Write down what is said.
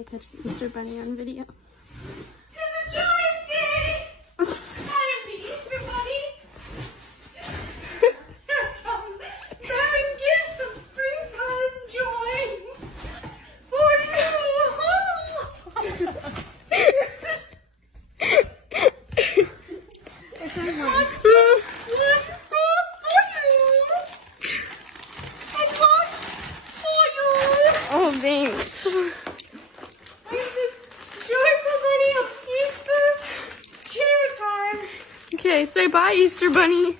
want to catch the Easter Bunny on video. This is a joyous day! I am the Easter Bunny. Here comes bearing gifts of springtime joy for you. It's not one. Oh, thanks. I'm the joyful bunny of Easter cheer time. Okay, say bye, Easter Bunny.